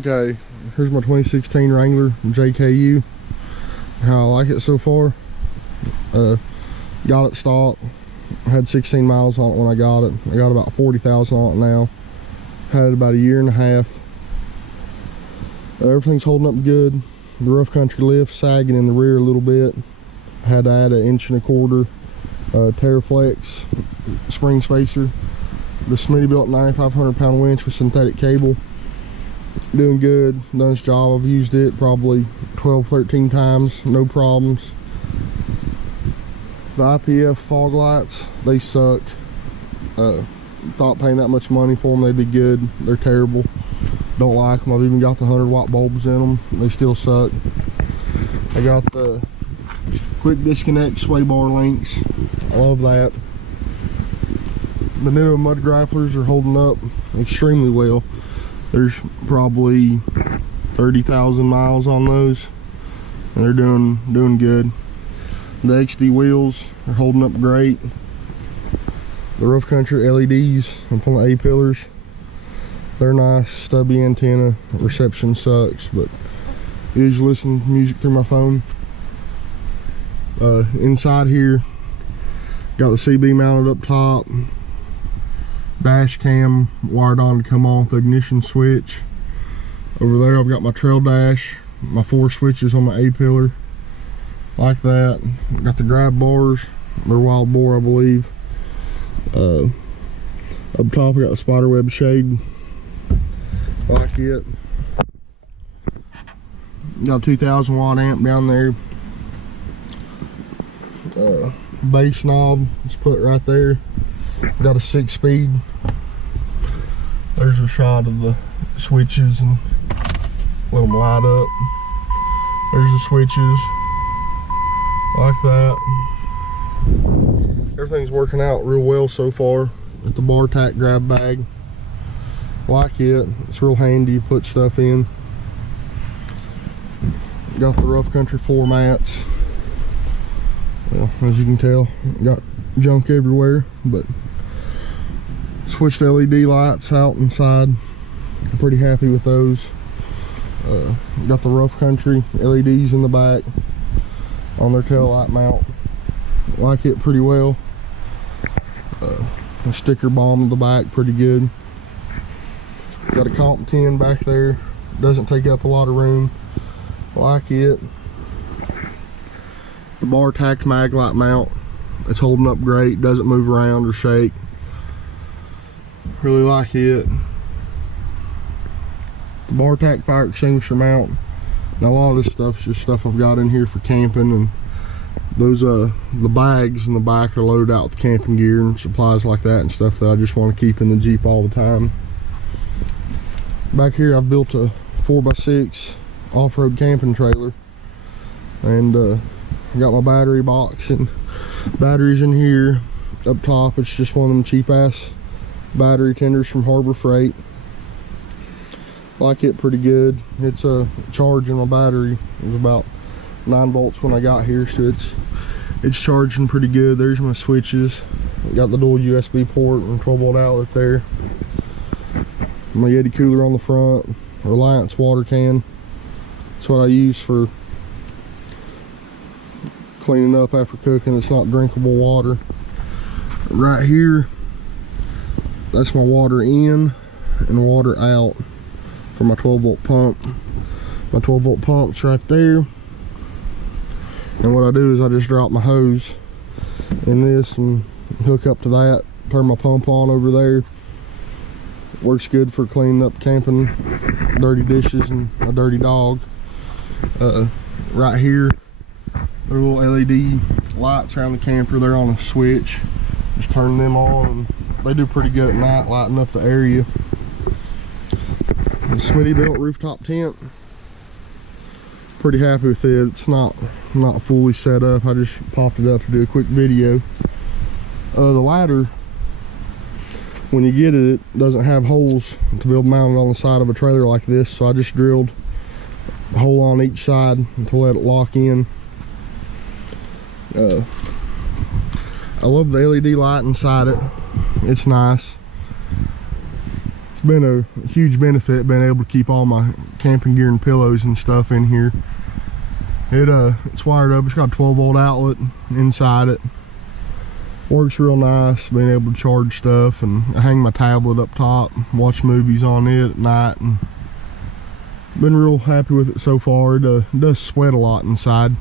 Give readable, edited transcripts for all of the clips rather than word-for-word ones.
Okay, here's my 2016 Wrangler JKU. How I like it so far. Got it stock. Had 16 miles on it when I got it. I got about 40,000 on it now. Had it about a year and a half. Everything's holding up good. The rough country lift sagging in the rear a little bit. Had to add 1.25 inch Terraflex spring spacer. The Smitty built 9,500 pound winch with synthetic cable. Doing good, done its job. I've used it probably 12-13 times, no problems. The IPF fog lights, they suck. Thought paying that much money for them, they'd be good. They're terrible. Don't like them. I've even got the 100-watt bulbs in them. They still suck. I got the quick disconnect sway bar links. I love that. The new mud grapplers are holding up extremely well. There's probably 30,000 miles on those, and they're doing good. The XD wheels are holding up great. The rough country LEDs up on the A-pillars, they're nice. Stubby antenna, reception sucks, but I usually listen to music through my phone. Inside here, got the CB mounted up top. Dash cam wired on to come on with the ignition switch. Over there I've got my trail dash, my 4 switches on my A-pillar, like that. Got the grab bars, they're wild boar I believe. Up top I got the spider web shade, like it. Got a 2,000 watt amp down there. Bass knob is put right there. Got a 6-speed. There's a shot of the switches and let them light up. There's the switches, like that. Everything's working out real well so far. With the bar tack grab bag, like it. It's real handy to put stuff in. Got the rough country floor mats. Well, as you can tell, got junk everywhere, but switched LED lights out inside. I'm pretty happy with those. Got the rough country LEDs in the back on their tail light mount. Like it pretty well. A sticker bomb in the back, pretty good. Got a comp 10 back there. Doesn't take up a lot of room. Like it. The bar tacked mag light mount. It's holding up great, doesn't move around or shake. Really like it. The bar tack fire extinguisher mount. Now a lot of this stuff is just stuff I've got in here for camping, and those the bags in the back are loaded out with camping gear and supplies like that and stuff that I just want to keep in the Jeep all the time. Back here I've built a 4x6 off-road camping trailer, and got my battery box and batteries in here. Up top it's just one of them cheap ass battery tenders from Harbor Freight. Like it pretty good. It's charging my battery. It was about 9 volts when I got here, so it's charging pretty good. There's my switches. Got the dual USB port and 12 volt outlet there. My Yeti cooler on the front. Reliance water can. That's what I use for cleaning up after cooking. It's not drinkable water. Right here, that's my water in and water out for my 12 volt pump. My 12 volt pump's right there, and what I do is I just drop my hose in this and hook up to that, turn my pump on over there. Works good for cleaning up camping dirty dishes and a dirty dog. Right here, there are little LED lights around the camper. They're on a switch. Just turn them on, and they do pretty good at night, lighting up the area. The Smitty built rooftop tent. Pretty happy with it. It's not fully set up. I just popped it up to do a quick video. The ladder, when you get it, it doesn't have holes to be able to mount it on the side of a trailer like this, so I just drilled a hole on each side to let it lock in. I love the LED light inside it. It's nice. It's been a huge benefit being able to keep all my camping gear and pillows and stuff in here. It's wired up. It's got a 12-volt outlet inside it. Works real nice, being able to charge stuff, and I hang my tablet up top, watch movies on it at night, and been real happy with it so far. It does sweat a lot inside.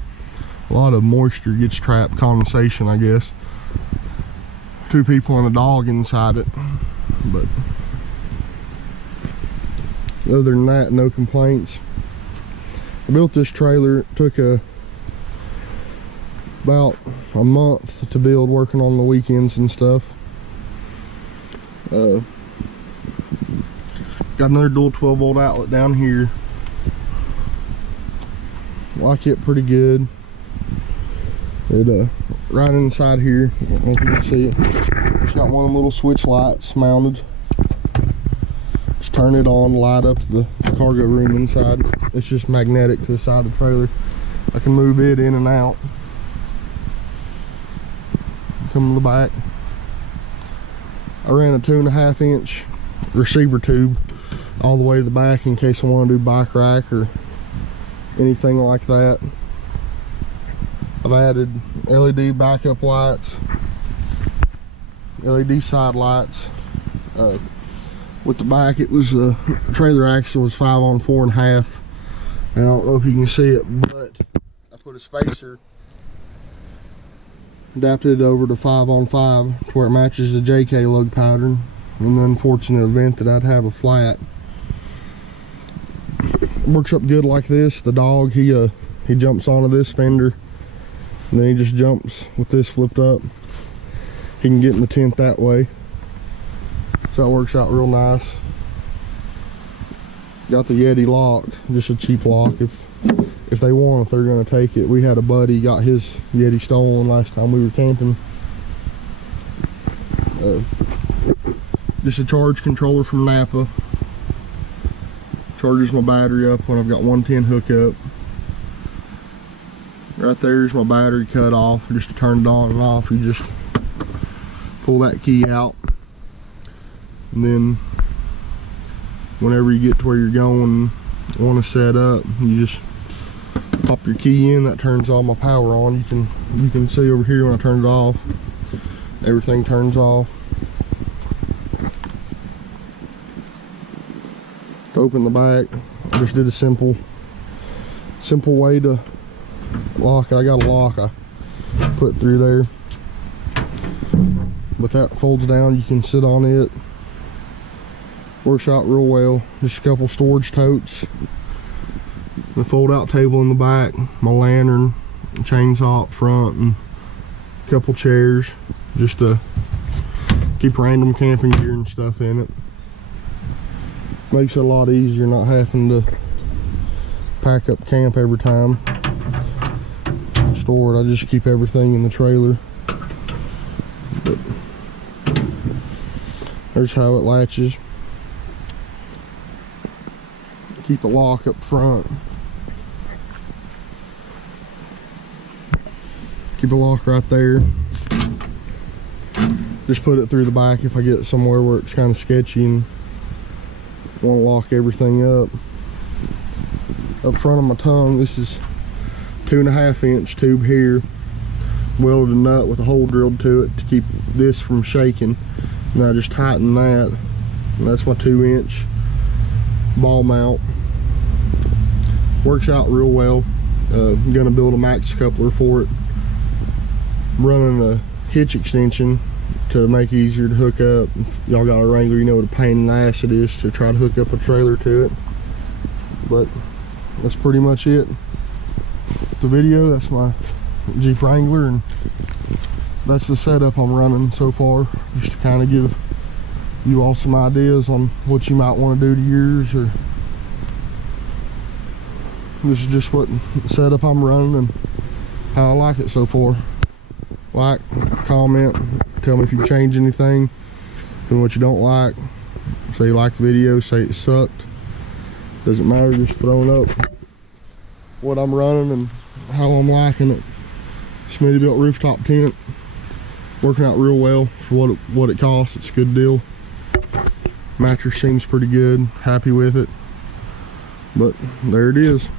A lot of moisture gets trapped, condensation, I guess. 2 people and a dog inside it, but other than that, no complaints. I built this trailer. It took about a month to build, working on the weekends and stuff. Got another dual 12-volt outlet down here. Like it pretty good. It right inside here, I don't know if you can see it. It's got one of them little switch lights mounted. Just turn it on, light up the cargo room inside. It's just magnetic to the side of the trailer. I can move it in and out. Come to the back. I ran a 2.5 inch receiver tube all the way to the back in case I want to do bike rack or anything like that. I've added LED backup lights, LED side lights. With the back, it was trailer axle was 5 on 4.5. I don't know if you can see it, but I put a spacer, adapted it over to 5 on 5 to where it matches the JK lug pattern. In the unfortunate event that I'd have a flat, works up good like this. The dog, he jumps onto this fender, and then he just jumps with this flipped up. He can get in the tent that way, so that works out real nice. Got the Yeti locked, just a cheap lock. If they want it, they're gonna take it. We had a buddy got his Yeti stolen last time we were camping. Just a charge controller from Napa. Charges my battery up when I've got 110 hookup. Right there's my battery cut off. Just to turn it on and off, you just pull that key out, and then whenever you get to where you're going, want to set up, you just pop your key in. That turns all my power on. You can see over here when I turn it off, everything turns off. To open the back, I just did a simple way to lock it. I got a lock I put through there, but that folds down. You can sit on it. Works out real well. Just a couple storage totes, the fold out table in the back, my lantern, chainsaw up front, and a couple chairs just to keep random camping gear and stuff in it. Makes it a lot easier not having to pack up camp every time. Store it, I just keep everything in the trailer. But there's how it latches. Keep a lock up front. Keep a lock right there. Just put it through the back if I get somewhere where it's kind of sketchy and want to lock everything up. Up front of my tongue, this is 2.5 inch tube here, welded a nut with a hole drilled to it to keep this from shaking. And I just tighten that, and that's my 2 inch ball mount. Works out real well. I'm gonna build a max coupler for it. I'm running a hitch extension to make it easier to hook up. If y'all got a Wrangler, you know what a pain in the ass it is to try to hook up a trailer to it. But that's pretty much it. The video, that's my Jeep Wrangler, and that's the setup I'm running so far, just to kind of give you all some ideas on what you might want to do to yours. Or this is just what setup I'm running and how I like it so far. Like, comment, tell me if you change anything and what you don't like. Say you like the video, say it sucked, doesn't matter, just throwing up what I'm running and how I'm liking it. Smitty built rooftop tent, working out real well for what it costs. It's a good deal. Mattress seems pretty good, happy with it. But there it is.